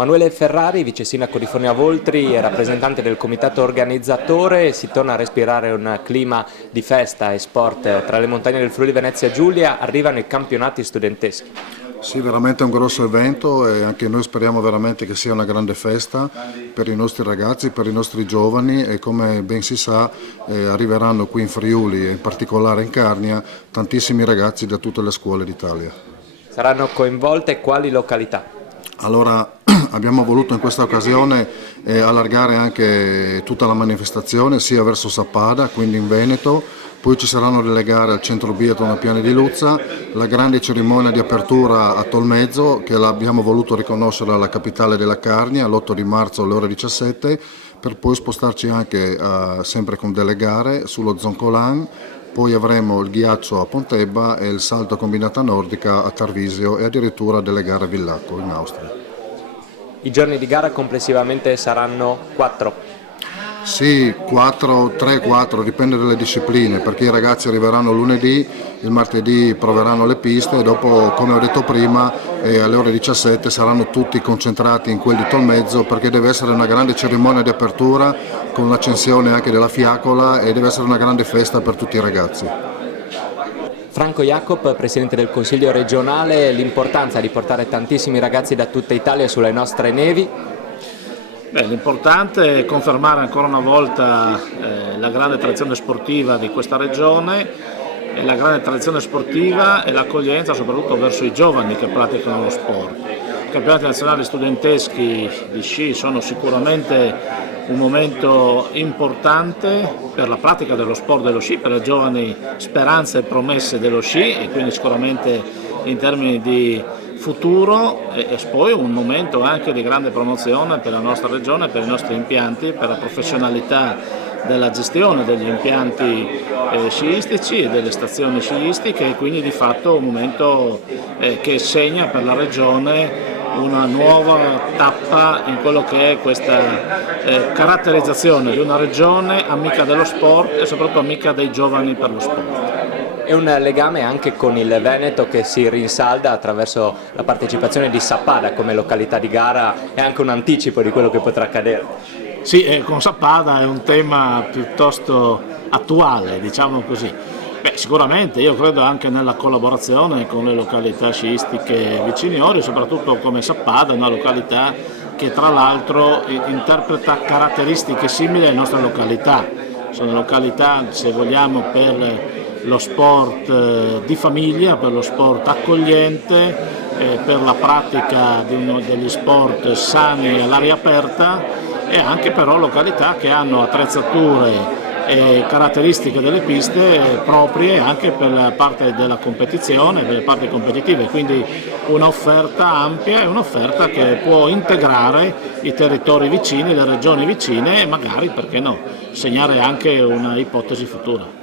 Manuele Ferrari, vice sindaco di Fornia Voltri e rappresentante del comitato organizzatore, si torna a respirare un clima di festa e sport tra le montagne del Friuli Venezia Giulia, arrivano i campionati studenteschi. Sì, veramente è un grosso evento e anche noi speriamo veramente che sia una grande festa per i nostri ragazzi, per i nostri giovani e come ben si sa arriveranno qui in Friuli e in particolare in Carnia tantissimi ragazzi da tutte le scuole d'Italia. Saranno coinvolte quali località? Allora abbiamo voluto in questa occasione allargare anche tutta la manifestazione sia verso Sappada, quindi in Veneto, poi ci saranno delle gare al centro biathlon a Piane di Luzza, la grande cerimonia di apertura a Tolmezzo che l'abbiamo voluto riconoscere alla capitale della Carnia l'8 di marzo alle ore 17 per poi spostarci anche sempre con delle gare sullo Zoncolan. Poi avremo il ghiaccio a Pontebba e il salto a combinata nordica a Tarvisio e addirittura delle gare a Villacco in Austria. I giorni di gara complessivamente saranno 4. Sì, 4, 3, 4, dipende dalle discipline, perché i ragazzi arriveranno lunedì, il martedì proveranno le piste e dopo, come ho detto prima, alle ore 17 saranno tutti concentrati in quel di Tolmezzo perché deve essere una grande cerimonia di apertura con l'accensione anche della fiaccola e deve essere una grande festa per tutti i ragazzi. Franco Jacob, presidente del Consiglio regionale, l'importanza di portare tantissimi ragazzi da tutta Italia sulle nostre nevi. L'importante è confermare ancora una volta la grande tradizione sportiva di questa regione, e la grande tradizione sportiva e l'accoglienza soprattutto verso i giovani che praticano lo sport. I campionati nazionali studenteschi di sci sono sicuramente un momento importante per la pratica dello sport dello sci, per le giovani speranze e promesse dello sci e quindi sicuramente in termini di futuro e poi un momento anche di grande promozione per la nostra regione, per i nostri impianti, per la professionalità della gestione degli impianti sciistici e delle stazioni sciistiche e quindi di fatto un momento che segna per la regione una nuova tappa in quello che è questa caratterizzazione di una regione amica dello sport e soprattutto amica dei giovani per lo sport. È un legame anche con il Veneto che si rinsalda attraverso la partecipazione di Sappada come località di gara e anche un anticipo di quello che potrà accadere. Sì, con Sappada è un tema piuttosto attuale, diciamo così. Sicuramente io credo anche nella collaborazione con le località sciistiche viciniori, soprattutto come Sappada, una località che tra l'altro interpreta caratteristiche simili alle nostre località. Sono località, se vogliamo, per lo sport di famiglia, per lo sport accogliente, per la pratica di uno degli sport sani all'aria aperta e anche però località che hanno attrezzature e caratteristiche delle piste proprie anche per la parte della competizione, per le parti competitive, quindi un'offerta ampia e un'offerta che può integrare i territori vicini, le regioni vicine e magari, perché no, segnare anche una ipotesi futura.